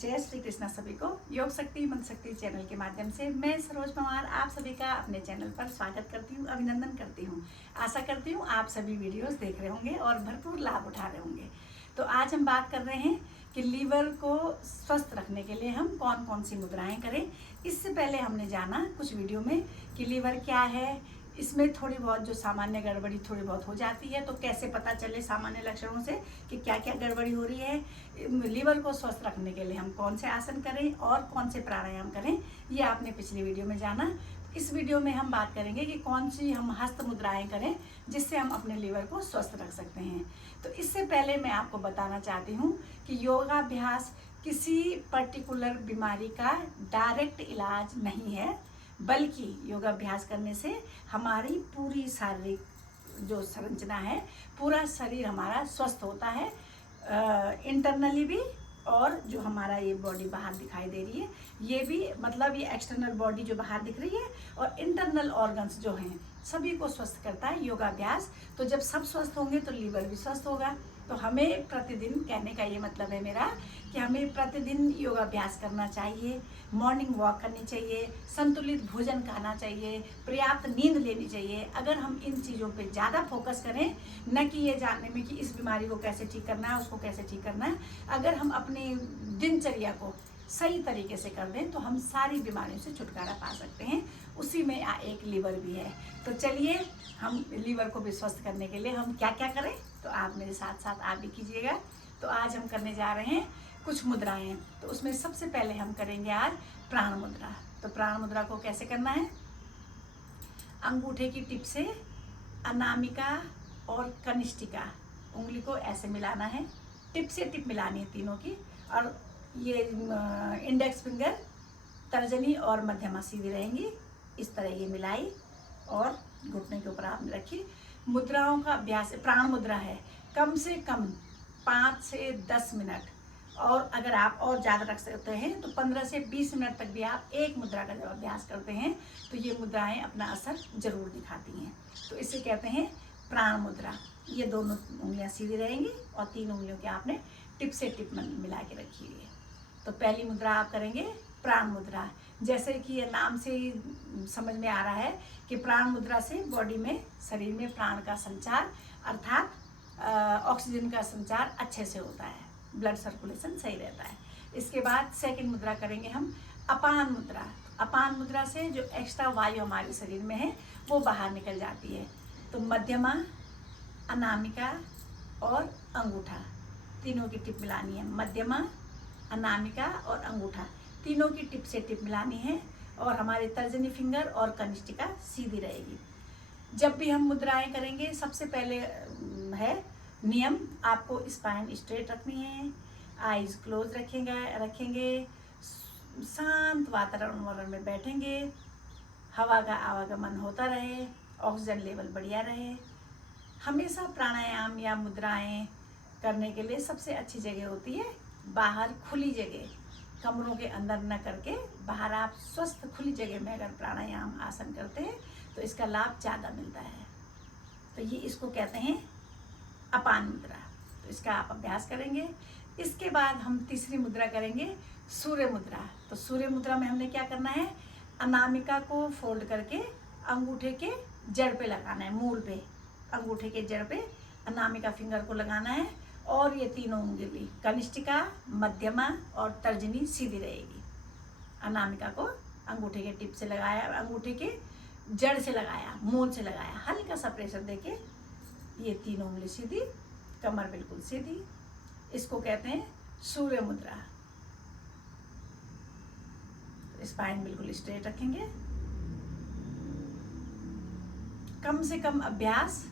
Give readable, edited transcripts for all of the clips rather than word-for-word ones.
जय श्री कृष्णा सभी को। योग शक्ति मन शक्ति चैनल के माध्यम से मैं सरोज पवार आप सभी का अपने चैनल पर स्वागत करती हूँ, अभिनंदन करती हूँ। आशा करती हूँ आप सभी वीडियोस देख रहे होंगे और भरपूर लाभ उठा रहे होंगे। तो आज हम बात कर रहे हैं कि लीवर को स्वस्थ रखने के लिए हम कौन कौन सी मुद्राएं करें। इससे पहले हमने जाना कुछ वीडियो में कि लीवर क्या है, इसमें थोड़ी बहुत जो सामान्य गड़बड़ी थोड़ी बहुत हो जाती है, तो कैसे पता चले सामान्य लक्षणों से कि क्या क्या गड़बड़ी हो रही है। लीवर को स्वस्थ रखने के लिए हम कौन से आसन करें और कौन से प्राणायाम करें, ये आपने पिछली वीडियो में जाना। इस वीडियो में हम बात करेंगे कि कौन सी हम हस्त मुद्राएं करें जिससे हम अपने लीवर को स्वस्थ रख सकते हैं। तो इससे पहले मैं आपको बताना चाहती हूँ कि योगाभ्यास किसी पर्टिकुलर बीमारी का डायरेक्ट इलाज नहीं है, बल्कि योगाभ्यास करने से हमारी पूरी शारीरिक जो संरचना है, पूरा शरीर हमारा स्वस्थ होता है, इंटरनली भी, और जो हमारा ये बॉडी बाहर दिखाई दे रही है ये भी, मतलब ये एक्सटर्नल बॉडी जो बाहर दिख रही है और इंटरनल ऑर्गन्स जो हैं सभी को स्वस्थ करता है योगाभ्यास। तो जब सब स्वस्थ होंगे तो लीवर भी स्वस्थ होगा। तो हमें प्रतिदिन, कहने का ये मतलब है मेरा कि हमें प्रतिदिन योगाभ्यास करना चाहिए, मॉर्निंग वॉक करनी चाहिए, संतुलित भोजन खाना चाहिए, पर्याप्त नींद लेनी चाहिए। अगर हम इन चीज़ों पे ज़्यादा फोकस करें, न कि ये जानने में कि इस बीमारी को कैसे ठीक करना है, उसको कैसे ठीक करना है, अगर हम अपनी दिनचर्या को सही तरीके से कर दें तो हम सारी बीमारियों से छुटकारा पा सकते हैं। उसी में एक लीवर भी है। तो चलिए, हम लीवर को भी स्वस्थ करने के लिए हम क्या क्या करें, तो आप मेरे साथ साथ आप भी कीजिएगा। तो आज हम करने जा रहे हैं कुछ मुद्राएं। तो उसमें सबसे पहले हम करेंगे आज प्राण मुद्रा। तो प्राण मुद्रा को कैसे करना है, अंगूठे की टिप से अनामिका और कनिष्ठिका उंगली को ऐसे मिलाना है, टिप से टिप मिलानी है तीनों की, और ये इंडेक्स फिंगर, तर्जनी और मध्यमा सीधी रहेंगी। इस तरह ये मिलाई और घुटने के ऊपर आपने रखी। मुद्राओं का अभ्यास, प्राण मुद्रा है, कम से कम 5 से 10 मिनट, और अगर आप और ज़्यादा रख सकते हैं तो 15 से 20 मिनट तक भी आप एक मुद्रा का जब अभ्यास करते हैं तो ये मुद्राएं अपना असर जरूर दिखाती हैं। तो इसे कहते हैं प्राण मुद्रा। ये दोनों उंगलियां सीधी रहेंगी और 3 उंगलियों के आपने टिप से टिप मिला के रखी हुई है। तो पहली मुद्रा आप करेंगे प्राण मुद्रा। जैसे कि ये नाम से ही समझ में आ रहा है कि प्राण मुद्रा से बॉडी में, शरीर में प्राण का संचार अर्थात ऑक्सीजन का संचार अच्छे से होता है, ब्लड सर्कुलेशन सही रहता है। इसके बाद सेकंड मुद्रा करेंगे हम अपान मुद्रा। अपान मुद्रा से जो एक्स्ट्रा वायु हमारे शरीर में है वो बाहर निकल जाती है। तो मध्यमा, अनामिका और अंगूठा तीनों की टिप मिलानी है। मध्यमा, अनामिका और अंगूठा तीनों की टिप से टिप मिलानी है, और हमारे तर्जनी फिंगर और कनिष्ठिका सीधी रहेगी। जब भी हम मुद्राएं करेंगे, सबसे पहले है नियम, आपको स्पाइन स्ट्रेट रखनी है, आईज क्लोज रखेंगे, शांत वातावरण में बैठेंगे, हवा का आवागमन होता रहे, ऑक्सीजन लेवल बढ़िया रहे। हमेशा प्राणायाम या मुद्राएं करने के लिए सबसे अच्छी जगह होती है बाहर, खुली जगह, कमरों के अंदर न करके बाहर आप स्वस्थ खुली जगह में अगर प्राणायाम आसन करते हैं तो इसका लाभ ज़्यादा मिलता है। तो ये इसको कहते हैं अपान मुद्रा। तो इसका आप अभ्यास करेंगे। इसके बाद हम तीसरी मुद्रा करेंगे सूर्य मुद्रा। तो सूर्य मुद्रा में हमने क्या करना है, अनामिका को फोल्ड करके अंगूठे के जड़ पे लगाना है, मूल पे, अंगूठे के जड़ पे अनामिका फिंगर को लगाना है, और ये तीनों उंगली कनिष्ठिका, मध्यमा और तर्जनी सीधी रहेगी। अनामिका को अंगूठे के टिप से लगाया, अंगूठे के जड़ से लगाया, मूल से लगाया, हल्का सा प्रेशर देके ये तीनों उंगली सीधी, कमर बिल्कुल सीधी। इसको कहते हैं सूर्य मुद्रा। स्पाइन बिल्कुल स्ट्रेट रखेंगे। कम से कम अभ्यास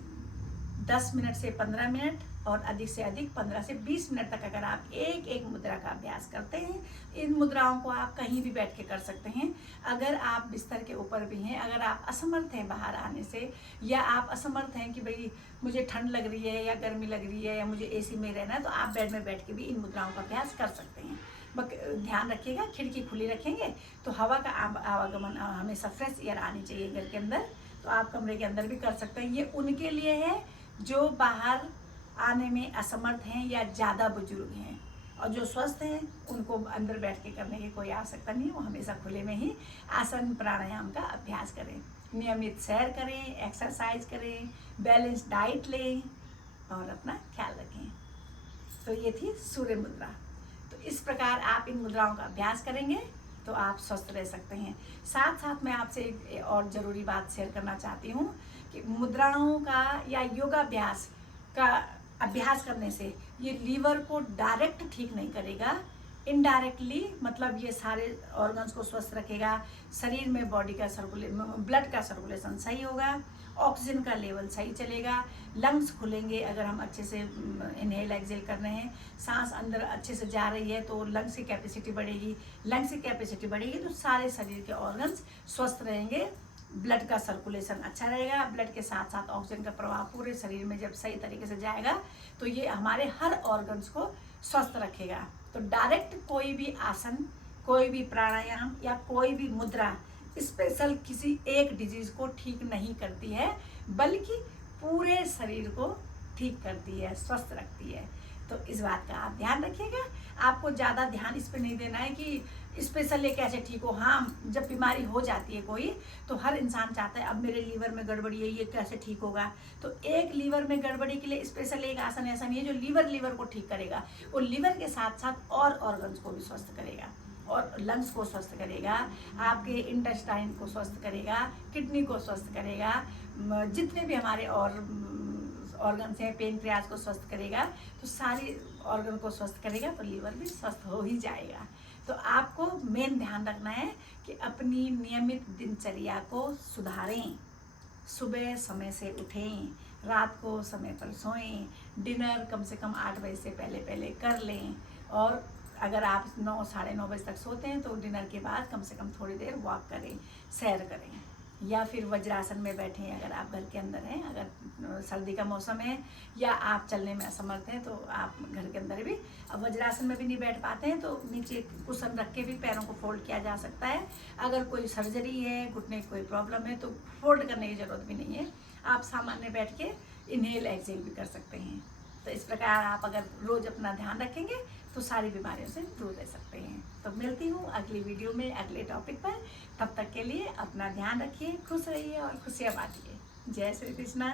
10 मिनट से 15 मिनट, और अधिक से अधिक 15 से 20 मिनट तक अगर आप एक एक मुद्रा का अभ्यास करते हैं। इन मुद्राओं को आप कहीं भी बैठ के कर सकते हैं। अगर आप बिस्तर के ऊपर भी हैं, अगर आप असमर्थ हैं बाहर आने से, या आप असमर्थ हैं कि भाई मुझे ठंड लग रही है या गर्मी लग रही है या मुझे एसी में रहना है, तो आप बेड में बैठ के भी इन मुद्राओं का अभ्यास कर सकते हैं। ध्यान रखिएगा, खिड़की खुली रखेंगे तो हवा का आवागमन, हमेशा फ्रेश एयर आनी चाहिए घर के अंदर। तो आप कमरे के अंदर भी कर सकते हैं। ये उनके लिए है जो बाहर आने में असमर्थ हैं या ज़्यादा बुजुर्ग हैं। और जो स्वस्थ हैं उनको अंदर बैठ के करने की कोई आवश्यकता नहीं है, वो हमेशा खुले में ही आसन प्राणायाम का अभ्यास करें। नियमित सैर करें, एक्सरसाइज करें, बैलेंस डाइट लें और अपना ख्याल रखें। तो ये थी सूर्य मुद्रा। तो इस प्रकार आप इन मुद्राओं का अभ्यास करेंगे तो आप स्वस्थ रह सकते हैं। साथ साथ मैं आपसे एक और ज़रूरी बात शेयर करना चाहती हूँ कि मुद्राओं का या योगाभ्यास का अभ्यास करने से ये लीवर को डायरेक्ट ठीक नहीं करेगा, इनडायरेक्टली मतलब ये सारे ऑर्गन्स को स्वस्थ रखेगा, शरीर में बॉडी का ब्लड का सर्कुलेशन सही होगा, ऑक्सीजन का लेवल सही चलेगा, लंग्स खुलेंगे अगर हम अच्छे से इनहेल एक्सहेल कर रहे हैं, सांस अंदर अच्छे से जा रही है तो लंग्स की कैपेसिटी बढ़ेगी, लंग्स की कैपेसिटी बढ़ेगी तो सारे शरीर के ऑर्गन्स स्वस्थ रहेंगे, ब्लड का सर्कुलेशन अच्छा रहेगा, ब्लड के साथ साथ ऑक्सीजन का प्रवाह पूरे शरीर में जब सही तरीके से जाएगा तो ये हमारे हर ऑर्गन्स को स्वस्थ रखेगा। तो डायरेक्ट कोई भी आसन, कोई भी प्राणायाम या कोई भी मुद्रा स्पेशल किसी एक डिजीज को ठीक नहीं करती है, बल्कि पूरे शरीर को ठीक करती है, स्वस्थ रखती है। तो इस बात का आप ध्यान रखिएगा। आपको ज़्यादा ध्यान इस पर नहीं देना है कि स्पेशल ये कैसे ठीक हो। हाँ, जब बीमारी हो जाती है कोई तो हर इंसान चाहता है अब मेरे लीवर में गड़बड़ी है, ये कैसे ठीक होगा। तो एक लीवर में गड़बड़ी के लिए स्पेशल एक आसन ऐसा नहीं है जो लीवर को ठीक करेगा, वो लीवर के साथ साथ और ऑर्गन्स को भी स्वस्थ करेगा और लंग्स को स्वस्थ करेगा, आपके इंटेस्टाइन को स्वस्थ करेगा, किडनी को स्वस्थ करेगा, जितने भी हमारे और ऑर्गन्स हैं, पेनक्रियाज को स्वस्थ करेगा, तो सारे ऑर्गन को स्वस्थ करेगा तो लीवर भी स्वस्थ हो ही जाएगा। तो आपको मेन ध्यान रखना है कि अपनी नियमित दिनचर्या को सुधारें, सुबह समय से उठें, रात को समय पर सोएं, डिनर कम से कम 8 बजे से पहले कर लें, और अगर आप 9 साढ़े 9 बजे तक सोते हैं तो डिनर के बाद कम से कम थोड़ी देर वॉक करें, सैर करें, या फिर वज्रासन में बैठें अगर आप घर के अंदर हैं। अगर सर्दी का मौसम है या आप चलने में असमर्थ हैं तो आप घर के अंदर भी, अब वज्रासन में भी नहीं बैठ पाते हैं तो नीचे कुशन रख के भी पैरों को फोल्ड किया जा सकता है। अगर कोई सर्जरी है, घुटने की कोई प्रॉब्लम है तो फोल्ड करने की ज़रूरत भी नहीं है, आप सामान्य बैठ के इनहेल एक्सहेल भी कर सकते हैं। तो इस प्रकार आप अगर रोज़ अपना ध्यान रखेंगे तो सारी बीमारियों से दूर रह सकते हैं। तो मिलती हूँ अगली वीडियो में अगले टॉपिक पर। तब तक के लिए अपना ध्यान रखिए, खुश रहिए और खुशियाँ बांटिए। जय श्री कृष्णा।